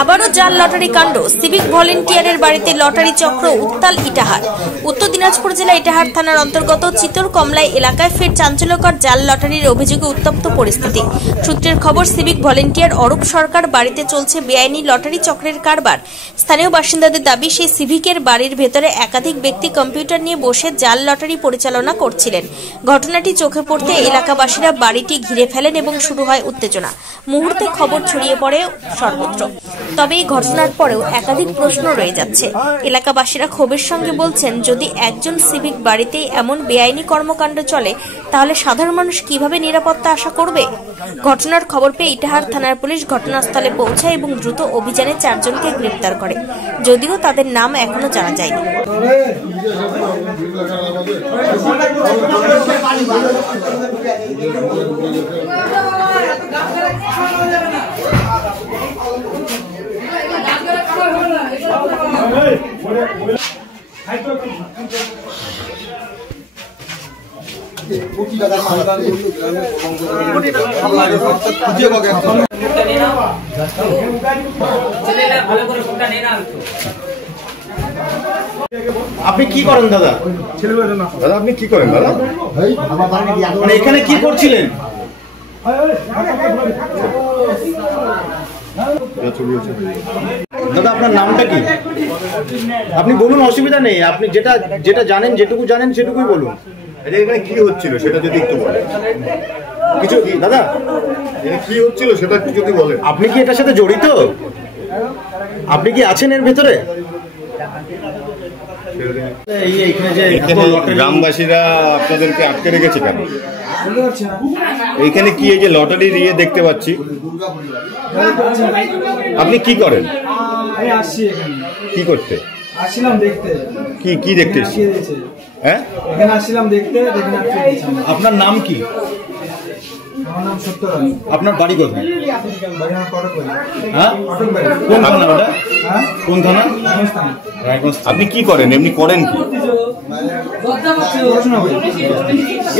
আবারও জাল লটারি কাণ্ড। সিভিক ভলেন্টিয়ারের বাড়িতে লটারি চক্র, উত্তাল ইটাহার। উত্তর দিনাজপুর জেলা ইটাহার থানার অন্তর্গত চিতর কমলাই এলাকায় ফের চাঞ্চল্যকর জাল লটারির অভিযোগে উত্তপ্ত পরিস্থিতি। সূত্রের খবর, সিভিক ভলেন্টিয়ার অরূপ সরকার বাড়িতে চলছে বেআইনি লটারি চক্রের কারবার। স্থানীয় বাসিন্দাদের দাবি, সেই সিভিকের বাড়ির ভেতরে একাধিক ব্যক্তি কম্পিউটার নিয়ে বসে জাল লটারি পরিচালনা করছিলেন। ঘটনাটি চোখে পড়তে এলাকাবাসীরা বাড়িটি ঘিরে ফেলেন এবং শুরু হয় উত্তেজনা। মুহূর্তে খবর ছড়িয়ে পড়ে সর্বত্র। তবে এই ঘটনার পরেও একাধিক প্রশ্ন রয়ে যাচ্ছে। এলাকাবাসীরা ক্ষোভের সঙ্গে বলছেন, যদি একজন সিভিক বাড়িতেই এমন বেআইনি কর্মকাণ্ড চলে, তাহলে সাধারণ মানুষ কিভাবে নিরাপত্তা আশা করবে? ঘটনার খবর পেয়ে ইটাহার থানার পুলিশ ঘটনাস্থলে পৌঁছায় এবং দ্রুত অভিযানে 4 জনকে গ্রেপ্তার করে, যদিও তাদের নাম এখনো জানা যায়নি। আপনি কি করেন দাদা? দাদা আপনি কি করেন দাদা? মানে এখানে কি করছিলেন? দাদা আপনার নামটা কি? আপনি বলুন, অসুবিধা নেই। আপনি যেটা জানেন, যেটুকু জানেন সেটুকুই বলুন। এখানে কি হচ্ছিল সেটা যদি একটু বলেন। কিছু দাদা, কি হচ্ছিল সেটা একটু যদি বলেন। আপনি কি এটার সাথে জড়িত? আপনি কি আছেন এর ভেতরে? গ্রামবাসীরা আপনাদেরকে আটকে রেখেছে কেন? এইখানে কি এই যে লটারি দিয়ে দেখতে পাচ্ছি, আপনি কি করেন? কি করতে আসছিলাম? দেখতে। কি দেখতে? হ্যাঁ, এখানে আসছিলাম দেখতে। আপনার নাম কি? আমার নাম সত্য রায়। আপনার বাড়ি কোথায়? বাড়ি আমার কটক বাড়ি। হ্যাঁ, কটক বাড়ি। কোন থানা ওটা? হ্যাঁ, কোন থানা? রায়গঞ্জ। আপনি কি করেন? এমনি করেন কি? পড়াশোনা করি।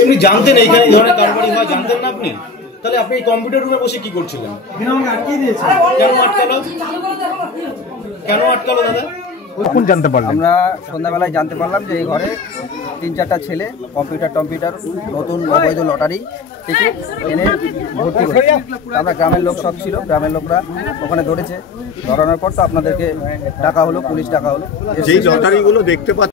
এমনি জানতেন এইখানে এই ধরনের কারবারি হয়? জানতেন না আপনি? তাহলে আপনি এই কম্পিউটার রুমে বসে কি করছিলেন? এখানে আমাকে আটকে দিয়েছে। কেন আটকালো দাদা? কখন জানতে পারলেন? আমরা সন্ধ্যাবেলায় জানতে পারলাম যে এই ঘরে 3-4টা ছেলে কম্পিউটার নতুন অবৈধ লটারি থেকে এনে ভর্তি করেছে। আমরা গ্রামের লোক সব ছিল, গ্রামের লোকরা ওখানে ধরেছে। ধরানোর পর তো আপনাদেরকে ডাকা হলো, পুলিশ ডাকা হলো। যেই লটারিগুলো দেখতে পাচ্ছি